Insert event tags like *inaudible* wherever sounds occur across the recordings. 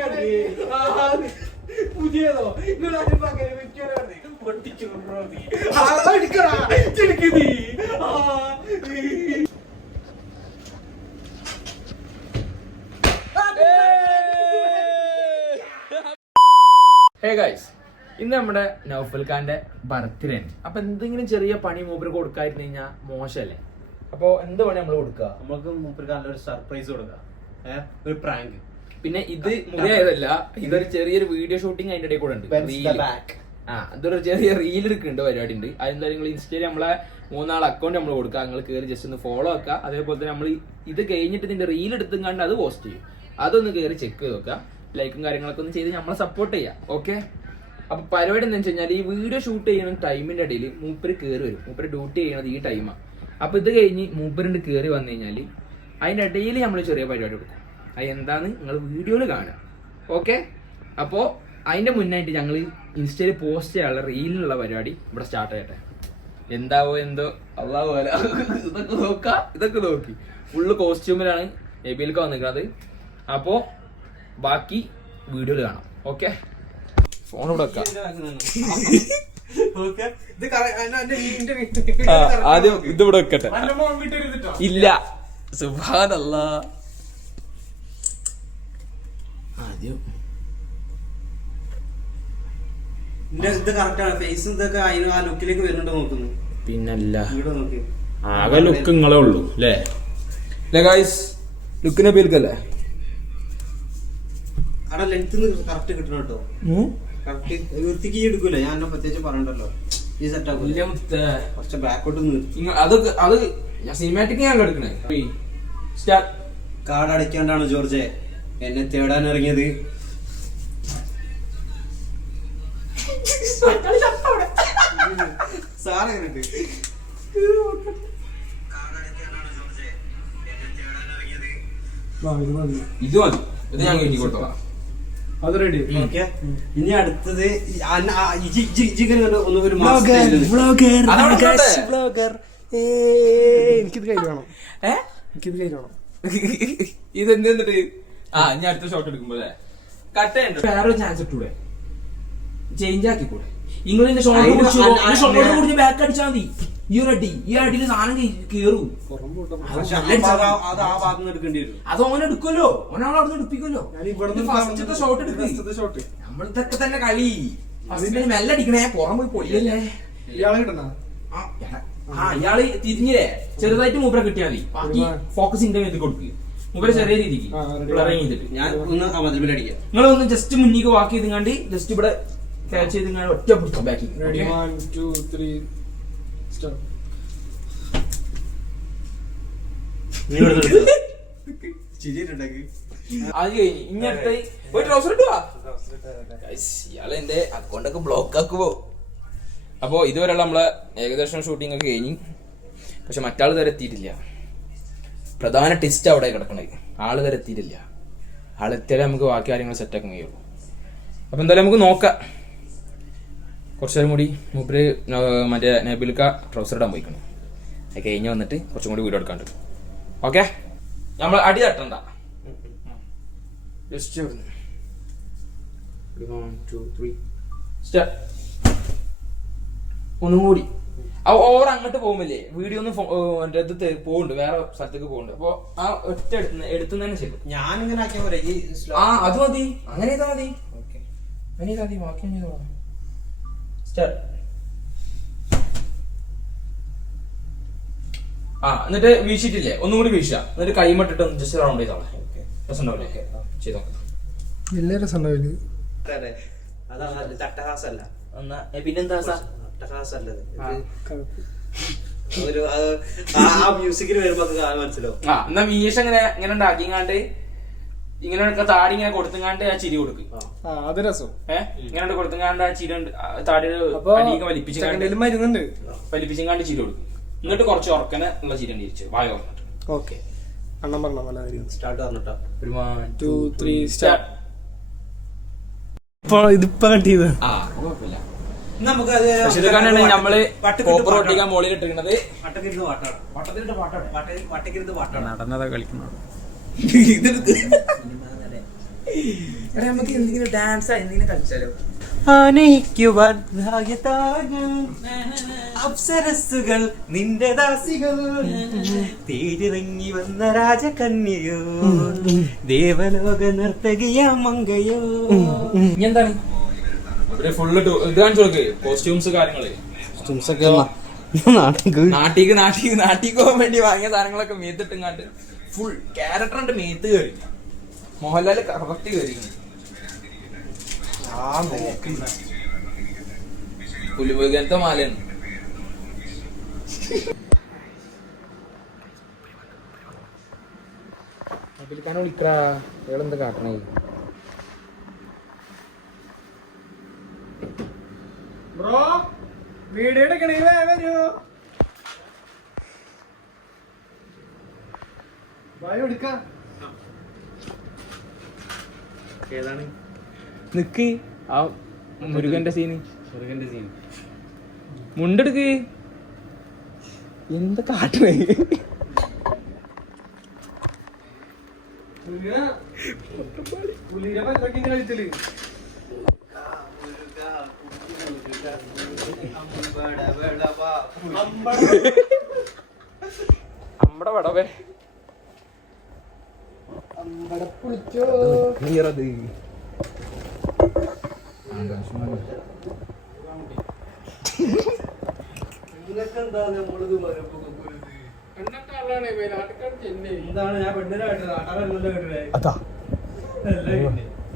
അത് പുതിയതോ? നിങ്ങൾ അതിന് പകരം പൊട്ടിച്ചു. ഹേ ഗൈസ് ഇന്ന് നമ്മുടെ നൗഫൽ ഖാന്റെ ബർത്ത്ഡേ ഉണ്ട് അപ്പൊ എന്തെങ്കിലും ചെറിയ പണി മൂപ്പര് കൊടുക്കാതിരുന്നു കഴിഞ്ഞാൽ മോശമല്ലേ അപ്പൊ എന്ത് പണി നമ്മൾ കൊടുക്കുക നമുക്ക് മൂപ്പർക്ക് നല്ലൊരു സർപ്രൈസ് കൊടുക്കാം. ഏ? ഒരു പ്രാങ്ക് പിന്നെ ഇത് മുറിയായതല്ല ഇതൊരു ചെറിയൊരു വീഡിയോ ഷൂട്ടിംഗ് അതിന്റെ ഇടയിൽ കൂടെ ഉണ്ട്. ആ അതൊരു ചെറിയ റീൽ എടുക്കുന്നുണ്ട് പരിപാടി ഉണ്ട് അതെന്തായാലും നിങ്ങൾ ഇൻസ്റ്റയിൽ നമ്മളെ മൂന്നാൾ അക്കൗണ്ട് നമ്മൾ കൊടുക്കുക. നിങ്ങൾ കയറി ജസ്റ്റ് ഒന്ന് ഫോളോ ആക്കുക. അതേപോലെ തന്നെ നമ്മൾ ഇത് കഴിഞ്ഞിട്ട് ഇതിന്റെ റീൽ എടുത്തും കണ്ട് അത് പോസ്റ്റ് ചെയ്യും. അതൊന്ന് കയറി ചെക്ക് ചെയ്ത് നോക്കുക. ലൈക്കും കാര്യങ്ങളൊക്കെ ഒന്ന് ചെയ്ത് നമ്മളെ സപ്പോർട്ട് ചെയ്യാം. ഓക്കെ അപ്പൊ പരിപാടി എന്താ വെച്ച് കഴിഞ്ഞാൽ ഈ വീഡിയോ ഷൂട്ട് ചെയ്യുന്ന ടൈമിന്റെ ഇടയിൽ മൂപ്പര് കയറി വരും. മൂപ്പര് ഡ്യൂട്ടി ചെയ്യണത് ഈ ടൈമാണ് അപ്പൊ ഇത് കഴിഞ്ഞ് മൂപ്പരുണ്ട് കയറി വന്നു കഴിഞ്ഞാൽ അതിന്റെ ഇടയിൽ നമ്മൾ ചെറിയ പരിപാടി കൊടുക്കും. അത് എന്താന്ന് നിങ്ങൾ വീഡിയോയിൽ കാണുക. ഓക്കെ അപ്പോൾ അതിന്റെ മുന്നായിട്ട് ഞങ്ങൾ ഇൻസ്റ്റയിൽ പോസ്റ്റ് ചെയ്യാനുള്ള റീലിനുള്ള പരിപാടി ഇവിടെ സ്റ്റാർട്ട് ചെയ്യട്ടെ എന്താവോ എന്തോ? അള്ളാവോ പോലെ. ഇതൊക്കെ നോക്കാം. ഇതൊക്കെ നോക്കി. ഫുള്ള് കോസ്റ്റ്യൂമിലാണ് എബിയിലേക്ക് വന്നിരിക്കുന്നത് അപ്പോൾ ബാക്കി വീഡിയോയിൽ കാണാം. ഓക്കെ ഫോൺ ഇവിടെ വെക്കാം. ആദ്യം ഇത് വെക്കട്ടെ. ഇല്ല. അന്റെ നിന്റെ വീട്ടിൽ ആ, correct ആദ്യം നോക്ക്. ഇത് ഇവിടെ വെക്കട്ടെ അന്റെ മോൻ വിട്ടൊരു ഇതിട്ടോ. ഇല്ല സുബാനല്ല ആദ്യം. ഇത് ഫേസ് ഇതൊക്കെ അതിന് ആ ലുക്കിലേക്ക് വരുന്നുണ്ടോ നോക്കുന്നു. പിന്നല്ല. ഇവിടെ നോക്കി. ആകെ ലുക്ക് നിങ്ങളെ ഉള്ളൂ അല്ലേ ഗായ്സ് ലുക്കിനെ പേൽക്കല്ലേ അവിടെ ലെങ്ത് കറക്റ്റ് കിട്ടണം കേട്ടോ. കറക്റ്റ് വൃത്തിക്ക് ഈ എടുക്കൂല? ഞാൻ എന്നെ പ്രത്യേകിച്ച് പറയണ്ടല്ലോ. ഈ കുറച്ച് ബാക്കോട്ട് അതൊക്കെ അത് സിനിമാറ്റിക് ഞാൻ എടുക്കണേ സ്റ്റാർട്ട് കാർഡ് അടയ്ക്കാണ്ടാണ് ജോർജെ. എന്നെ തേടാൻ ഇറങ്ങിയത്. സാറെങ്ങനെയുണ്ട്? ഇത് മതി. ഇത് ഞാൻ കൊടുത്തോളാം അത് റെഡി ഓക്കെ ഇനി അടുത്തത് എനിക്കിത് കയ്യിൽ വേണം. ഏ? എനിക്കിത് കയ്യിൽ വേണം. *laughs* ഇത് എന്തിട്ട് ആ ഇനി അടുത്ത ഷോട്ട് എടുക്കുമ്പോഴേ കട്ട് വേറൊരു ചാൻസ് ഇട്ടൂടെ? ചേഞ്ച് ആക്കിക്കൂടെ? ഷോൾഡർ കുടിച്ച് ബാക്ക് അടിച്ചാൽ മതി. ഈ ഒരു അടി ഈ അടിയിൽ സാധനം കേറും. അത് ഓൻ എടുക്കുമല്ലോ. ഓനാൾ അവിടെ എടുപ്പിക്കുമല്ലോ. ഫസ്റ്റത്തെ ഷോട്ട് എടുക്കും. ഷോട്ട് നമ്മൾ ഇതൊക്കെ തന്നെ കളി. ഫസ്റ്റ് മെല്ലെ അടിക്കണേ പുറം പോയി പൊളിയല്ലേ? ഇയാളെ കിട്ടണ? ആ, എടാ. ആ ഇയാൾ തിരിഞ്ഞില്ലേ? ചെറുതായിട്ട് മൂപ്പറെ കിട്ടിയാൽ മതി. ബാക്കി ഫോക്കസ് ഇന്റെ മേത്ത് കൊടുക്കുക മൂപ്പരെ ചെറിയ രീതിക്ക്. ബ്ലറിങ് ചെയ്തിട്ട് ഞാൻ ഒന്ന് ജസ്റ്റ് മുന്നിക്ക് വാക്ക് ചെയ്തുങ്ങാണ്ട് ജസ്റ്റ് ഇവിടെ ക്യാച്ച് ചെയ്തുങ്ങാണ്ട് ഒറ്റ പിടിച്ചോ ബാക്കി ready one two three start ചിരിയിട്ടുണ്ടെങ്കിൽ. അത് കഴിഞ്ഞ് ഇനി അടുത്ത പോയി ട്രൗസർ ഇട്ടുവാ ഇയാൾ എന്റെ അക്കൗണ്ടൊക്കെ ബ്ലോക്ക് ആക്കുവോ? അപ്പോ ഇതുവരെയുള്ള നമ്മളെ ഏകദേശം ഷൂട്ടിംഗ് ഒക്കെ കഴിഞ്ഞു. പക്ഷെ മറ്റാൾ തരെ എത്തിയിട്ടില്ല. പ്രധാന ടെസ്റ്റ് അവിടെ കിടക്കണത്. ആൾ വരെ എത്തിയിട്ടില്ല. ആൾ എത്തിയാലേ നമുക്ക് ബാക്കി കാര്യങ്ങൾ സെറ്റ് ആക്കാൻ കഴിയുള്ളൂ. അപ്പൊ എന്തായാലും നമുക്ക് നോക്കാം. കുറച്ചു കൂടി മൂപ്പര് മറ്റേ നബിൽക്ക ട്രൗസർ ഇടാൻ പോയിക്കണം. അത് കഴിഞ്ഞ് വന്നിട്ട് കുറച്ചും കൂടി വീഡിയോ എടുക്കാണ്ട് ഓക്കെ നമ്മൾ അടി തട്ടണ്ട. ജസ്റ്റ് വൺ ടു ത്രീ ഒന്നും കൂടി. ആ ഓവർ അങ്ങോട്ട് പോകുമ്പില്ലേ വീഡിയോ ഒന്ന് ഫോ- ഏർ മറ്റേ ഇത് തെ- പോകുന്നുണ്ട് വേറെ സ്ഥലത്തേക്ക് പോകുന്നുണ്ട് അപ്പൊ ആ ഒറ്റ എടുത്ത് എടുത്തുന്നതന്നെ ശരി ഞാൻ ഇങ്ങനെ ആക്കിയാ ഈ ആ അത് മതി. അങ്ങനെ ചെയ്താൽ മതി. അങ്ങനെ ചെയ്താൽ മതി ബാക്കി ഞാൻ ചെയ്തോളാം സ്റ്റാർട്ട് ആ എന്നിട്ട് വീശിട്ടില്ലേ? ഒന്നും കൂടി വീശ എന്നിട്ട് കൈമട്ടിട്ട് ഒന്ന് ജസ്റ്റ് റൗണ്ട് ചെയ്താൽ. രസം ഉണ്ടാവില്ലേ ചെയ്തോ. വലിയ രസം ഉണ്ടാവില്ല പിന്നെന്താ സാ? ഇത് ഒരു ആ- മ്യൂസിക്കിന് വരുമ്പോ അത് കാണാൻ മനസ്സിലാവും. ആ എന്നാ വീശ ഇങ്ങനെ ഇങ്ങനെ ഉണ്ടാക്കിങ്ങാണ്ട് ഇങ്ങനെ താടി ഇങ്ങനെ കൊടുത്തുങ്ങാണ്ട് ആ ചിരി കൊടുക്കും. ആ. അത് രസം. ഏഹ് ഇങ്ങനെ കൊടുത്തുങ്ങാണ്ട് ആ ചിരി താടി അടിയൊക്കെ മരുന്നുണ്ട്. വലിപ്പിച്ചുങ്ങാണ്ട് ചിരി കൊടുക്കും. എന്നിട്ട് കുറച്ച് ഉറക്കനെ ഉള്ള ചിരി തിരിച്ചു വായ ഉറന്നിട്ട്. ഓക്കെ. അണ്ണം പറഞ്ഞ പോലെ കാര്യം. സ്റ്റാർട്ട് പറഞ്ഞിട്ടോ. ഒരു one, ടു ത്രീ സ്റ്റാർട്ട് ഇപ്പൊ ഇതിപ്പോ കട്ട് ചെയ്ത് ആ നമുക്ക് നമ്മൾ കോപ്പർ ഒട്ടിക്കാൻ മുകളിൽ ഇട്ടിരിക്കുന്നത് വട്ടക്കിരുന്ന് പാട്ടാണ്. വട്ടത്തിലിട്ട് പാട്ടാണ്. വട്ട- വട്ടക്കിരുന്ന് പാട്ടാണ്. നടന്നതാ കളിക്കണം ഇതെടുത്ത്. എടാ നമുക്ക് എന്തെങ്കിലും ഡാൻസ് എന്തെങ്കിലും കളിച്ചാലോ? ആനയിക്കുവാൻ അപ്സരസ്സുകൾ നിന്റെ ദാസികൾ. തേരിറങ്ങി വന്ന രാജകന്യയോ. ദേവലോക നർത്തകിയ മങ്കയോ എന്താണ്? ഇവിടെ ഫുള്ള് ഇത് കാണിച്ചു കൊടുക്ക് കോസ്റ്റ്യൂംസ് കാര്യങ്ങൾ. *laughs* നാട്ടിക്ക്. നാട്ടിക്ക് നാട്ടിക്ക് പോകാൻ വേണ്ടി വാങ്ങിയ സാധനങ്ങളൊക്കെ മേത്തിട്ടുങ്ങാണ്ട് ഫുൾ ക്യാരക്ടർ ഉണ്ട് മേത്ത് കയറി മോഹൻലാൽ കറക്റ്റ് കയറി പുലിമുഖത്തെ മാലയാണ്. വിളിക്കാനോ വിളിക്കടാ. ഇയാളെന്താ കാട്ടണേ? ബ്രോ വീഡിയോ എടുക്കണേ വരൂ. വായു എടുക്ക. ഏതാണ്? നിക്ക്. ആ മുരുകന്റെ സീന് മുരുകന്റെ സീൻ മുണ്ടെടുക്ക്. എന്താ കാട്ടണേ പുലിയുടെ പല്ലൊക്കെ ഇങ്ങനെ കളിച്ചിൽ നമ്മടെ വടവേ. നീറത് എന്താണ് ഞാൻ പെണ്ണിനായിട്ട് കേട്ടില്ലേ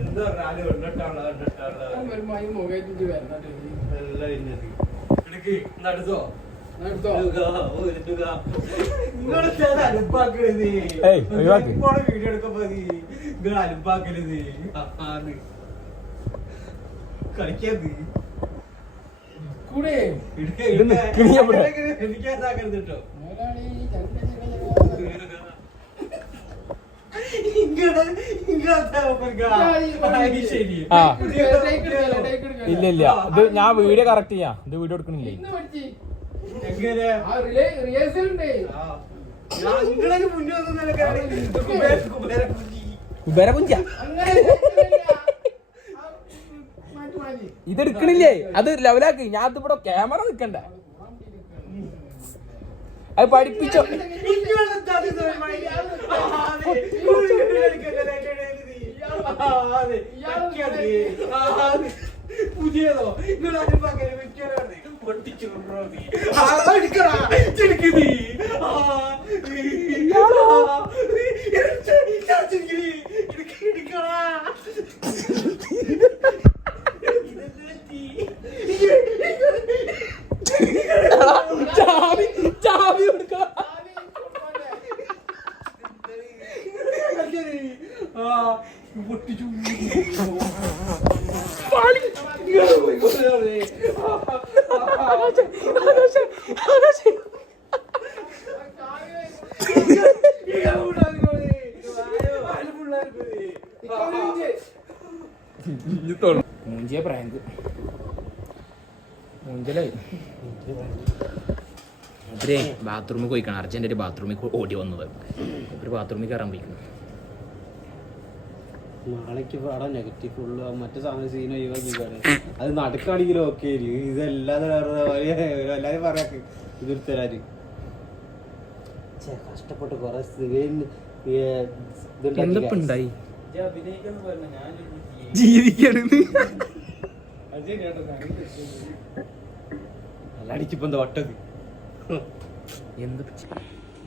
എന്താ പറഞ്ഞാൽ ഒഴിവാക്ക്. വീഡിയോ എടുക്കുമ്പോ നിങ്ങൾ അലുപ്പാക്കരുത് നിക്കണി അവിടെ. എനിക്കാതാക്കരുത് കേട്ടോ. ശരി ആ. ഇല്ല ഇല്ല ഇത് ഞാൻ വീഡിയോ കറക്റ്റ് ചെയ്യാ. ഇത് വീഡിയോ എടുക്കണില്ലേ? കുബേരപുഞ്ച ഇതെടുക്കണില്ലേ അത് ലെവലാക്ക് ഞാൻ ഇതിവിടെ ക്യാമറ നിക്കണ്ട അത് പഠിപ്പിച്ചോ. പുതിയതോ? നിങ്ങൾ അനുഭവം വെക്കാനാണ് പൊട്ടിച്ചു കൊണ്ടുപോയി. ആ, എടുക്കടാ. ചെടുക്ക് നീ. ഞാൻ ചെടുക്ക് നീ. എടുക്ക്, എടുക്കടാ. ഇതെന്ത് പറ്റി? ചാവി ചാവി കൊടുക്കാം ആ, പൊട്ടിച്ചു. മൂഞ്ചിയ പ്രാങ്ക് അവരെ ബാത്റൂമിൽ പോയിക്കണം. അർജന്റ് ഒരു ബാത്റൂമിൽ ഓടി വന്നത്. ഒരു ബാത്റൂമിൽ കയറാൻ പോയിക്കണം. നാളേക്ക് പടം നെഗറ്റീവ് ഫുള്ള് മറ്റേ സാധനം സീൻ ഒഴിവാക്കിക്കാണ് അത് നടക്കാണെങ്കിലും ഓക്കെ ഇതല്ലാതെ വേറെ എല്ലാരും പറയാക്ക് ഇതെടുത്തരാര് കഷ്ടപ്പെട്ട് കൊറേ എന്തപ്പോ ഉണ്ടായി?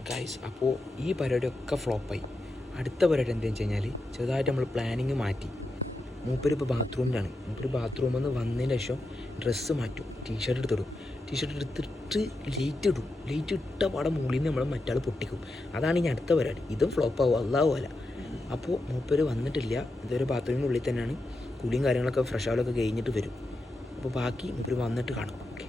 ഗൈസ് അപ്പോൾ ഈ പരിപാടിയൊക്കെ ഫ്ലോപ്പായി. അടുത്ത പരിപാടി എന്താ വെച്ച് കഴിഞ്ഞാൽ ചെറുതായിട്ട് നമ്മൾ പ്ലാനിങ് മാറ്റി. മൂപ്പര് ഇപ്പോൾ ബാത്റൂമിലാണ്. മൂപ്പര് ബാത്റൂമിൽ നിന്ന് വന്നതിന് ശേഷം ഡ്രസ്സ് മാറ്റും. ടീഷർട്ട് എടുത്തിടും. ടീഷർട്ട് എടുത്തിട്ട് ലൈറ്റ് ഇടും. ലൈറ്റ് ഇട്ട പാടെ മുകളിൽ നിന്ന് നമ്മൾ മറ്റാൾ പൊട്ടിക്കും. അതാണ് ഇനി അടുത്ത പരിപാടി. ഇതും ഫ്ലോപ്പ് ആവും അല്ലാവല്ല അല്ല അപ്പോൾ മൂപ്പര് വന്നിട്ടില്ല. ഇതൊരു ബാത്റൂമിന്റെ ഉള്ളിൽ തന്നെയാണ്. കുളിയും കാര്യങ്ങളൊക്കെ ഫ്രഷ് ആവലൊക്കെ കഴിഞ്ഞിട്ട് വരും. അപ്പോൾ ബാക്കി മൂപ്പര് വന്നിട്ട് കാണും ഓക്കെ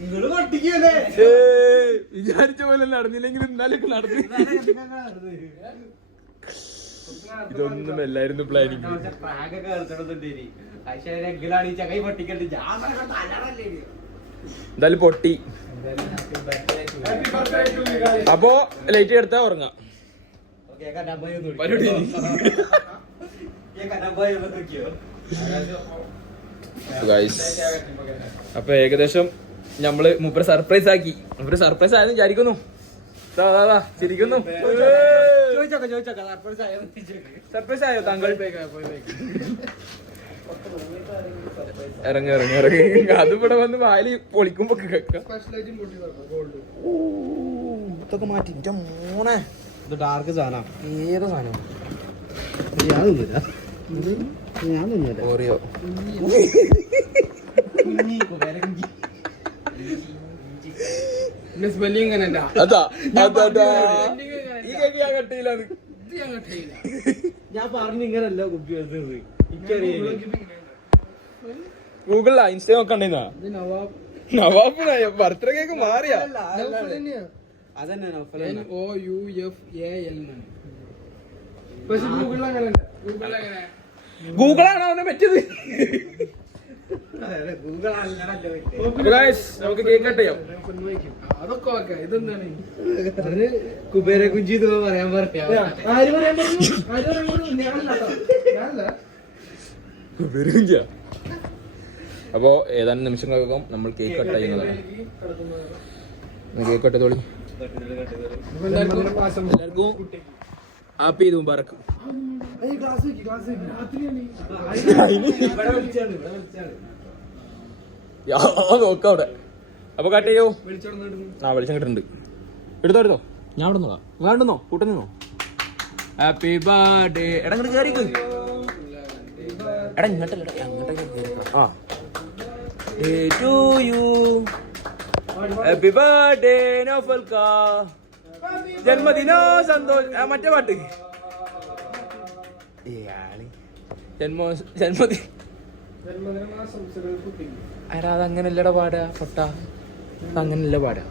നിങ്ങൾ പൊട്ടിക്കല്ലേ വിചാരിച്ച പോലെ നടന്നില്ലെങ്കിൽ ഇന്നാലൊക്കെ നടന്നു. ഇതൊന്നും എല്ലാരും പ്ലാനിങ്. എന്തായാലും പൊട്ടി. അപ്പോ ലൈറ്റ് എടുത്താ ഉറങ്ങാം. അപ്പൊ ഏകദേശം നമ്മൾ മൂപ്പര് സർപ്രൈസ് ആക്കി. മൂപ്പര് സർപ്രൈസ് ആയെന്ന് വിചാരിക്കുന്നു. ചിരിക്കുന്നു. ചോദിച്ചോക്കെ ചോദിച്ചോക്കെ സർപ്രൈസ് ആയോ. സർപ്രൈസ് ആയോ താങ്കൾ? ഇറങ്ങി ഇറങ്ങി ഇറങ്ങി. അത് ഇവിടെ വന്ന് വായിൽ പൊളിക്കുമ്പോ കേക്കാം ഇതൊക്കെ മാറ്റി. എന്റെ മോനെ. ഇത് ഡാർക്ക് സാധനം. ഏത് സാധനം? ഞാൻ തിന്നില്ല ഞാൻ തിന്നില്ല ഓറിയോ ഇങ്ങനെ അതാ അതാ ഈ ഞാൻ കട്ടിയിലാണ് ഞാൻ പറഞ്ഞു ഇങ്ങനല്ല കുപ്പി വെച്ചത് എനിക്കറിയില്ല. ഗൂഗിളിലാ ഇൻസ്റ്റ നോക്കണ്ടേന്നാ ഇത് നവാബ്. നവാബിനായ ബർത്ത്ഡേ കേക്ക് മാറിയാ. അതന്നെ N U F A L അവനെ പറ്റിയത്? നമുക്ക് കേക്ക് കട്ട് ചെയ്യാം. അതൊക്കെ ഓക്കെ ഇതെന്താണ്? കുബേര കുഞ്ചി പറയാൻ പറയാ ആര് പറയാൻ പറഞ്ഞു ആര് പറയാൻ പറഞ്ഞു ഞാനല്ല കേട്ടോ. ഞാനല്ല. വരും ചെയ്യാം അപ്പോ ഏതാനും നിമിഷങ്ങൾക്കും നമ്മൾ കേക്ക് കട്ട് ചെയ്യുന്നതാണ്. കേക്ക് കട്ട് തോളി എല്ലാവർക്കും ഹാപ്പി ഇത് മുബാറക്ക് ക്ലാസ് വെക്കി രാത്രിയാണ് ഇവിടെ വിളിച്ചാണ് ഇവിടെ വിളിച്ചാണ് നോക്കാം അവിടെ അപ്പൊ കട്ട് ചെയ്യോ. ആ വെളിച്ചം കിട്ടുന്നുണ്ട് എടുത്തോ എടുത്തോ. ഞാൻ വേണ്ടെന്നോ കൂട്ടുന്നോ ഹാപ്പി ബർത്ത്ഡേ എടാ ഇങ്ങോട്ട് കയറിക്ക് എടാ ഇങ്ങോട്ടല്ല അങ്ങോട്ടേക്ക് ആ. ടു യു ഹാപ്പി ബർത്ത്ഡേ നോഫൽക്ക ജന്മദിനോ സന്തോഷം മറ്റേ പാട്ട്. ജന്മ ജന്മദിന കുട്ടി അല്ലട പാടുക പാടാ പൊട്ട. അങ്ങനല്ല പാടുക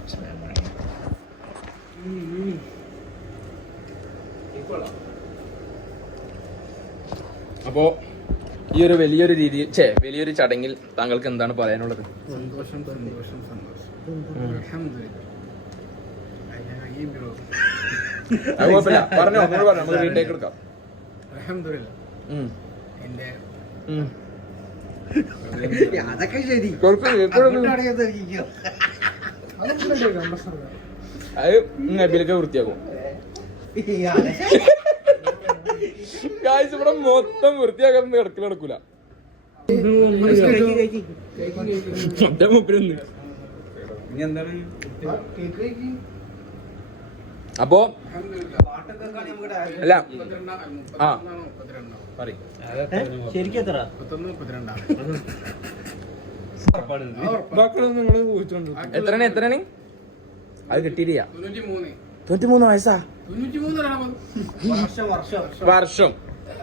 അപ്പോ ഈ ഒരു വലിയൊരു രീതി ഛേ വലിയൊരു ചടങ്ങിൽ താങ്കൾക്ക് എന്താണ് പറയാനുള്ളത്? സന്തോഷം സന്തോഷം സന്തോഷം. അത് കുഴപ്പമില്ല. പറഞ്ഞോ പറഞ്ഞു നമുക്ക് വീട്ടിലേക്ക് എടുക്കാം. ഉം. അതൊക്കെ ശരി. അത് നബിലൊക്കെ വൃത്തിയാക്കും. കാഴ്ച ഇവിടെ മൊത്തം വൃത്തിയാക്കാൻ കിടക്കില്ല കിടക്കൂല അപ്പോ അല്ല. ആ. ശരിക്കും എത്ര എത്രയാണ് എത്രയാണ്? അത് കിട്ടിയില്ല വയസ്സാ? വർഷം വർഷം വർഷം.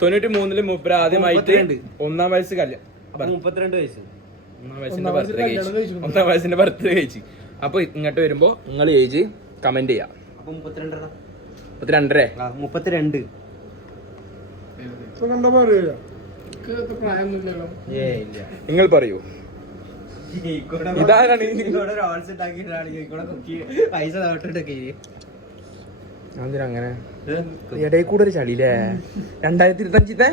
തൊണ്ണൂറ്റി മൂന്നിൽ മൂപ്പര ആദ്യമായിട്ട്. ഒന്നാം വയസ്സ് കല്യാണം മുപ്പത്തിരണ്ട് വയസ്സ്. ഒന്നാം വയസ്സിന്റെ ബർത്ത്ഡേ കഴിച്ചു. ഒന്നാം വയസ്സിന്റെ ബർത്ത്ഡേ കഴിച്ചു. അപ്പൊ ഇങ്ങോട്ട് വരുമ്പോ നിങ്ങൾ ഏജ് കമന്റ് ചെയ്യാം. അപ്പൊ മുപ്പത്തിരണ്ടര? മുപ്പത്തിരണ്ട്. നിങ്ങൾ പറയൂ. ഇതാരാണ് പൈസ അങ്ങനെ? ഇടയിൽ കൂടെ ഒരു ചളിയില്ലേ? രണ്ടായിരത്തി ഇരുപത്തഞ്ചിത്തെ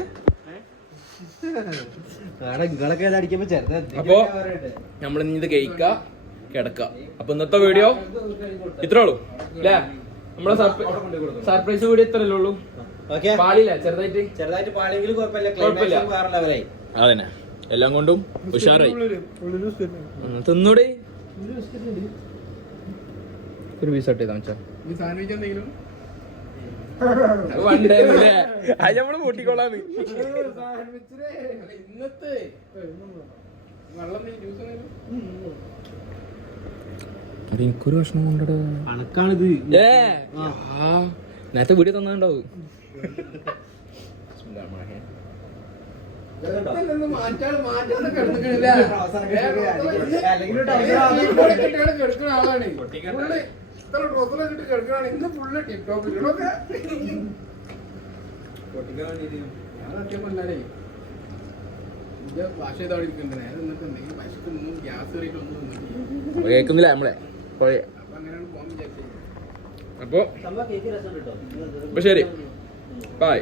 അപ്പോ നമ്മൾ ഇനി ഇത് കഴിക്ക കിടക്ക. അപ്പൊ ഇന്നത്തെ വീഡിയോ ഇത്രേ ഉള്ളൂ. അല്ലേ നമ്മളെ സർപ്രൈസ് കൂടി ഇത്രല്ലേ ഉള്ളൂ? ഓക്കെ. പാളില്ല ചെറുതായിട്ട്? ചെറുതായിട്ട് കുഴപ്പമില്ല. വേറെ ലെവലായി അതന്നെ. എല്ലാം കൊണ്ടും ഉഷാറായി. തിന്നൂടെ? ഒരു പീസ് ഔട്ട് ചെയ്താ അത് നമ്മൾ കൂട്ടിക്കൊള്ളാന്ന്. ഇന്നത്തെ. വെള്ളം ജ്യൂസ് എനിക്കൊരു ഭക്ഷണം കൊണ്ടടാ കണക്കാണിത്. ഏ ആ നേരത്തെ വീട്ടിൽ നിന്നിട്ടില്ല കേൾക്കുന്നില്ല നമ്മളെ? പോയെ. അപ്പൊ അങ്ങനെയാണ് പോകാൻ വിചാരിച്ചത് സംഭവം കേക്ക് രസം കേട്ടോ. ശരി. ബൈ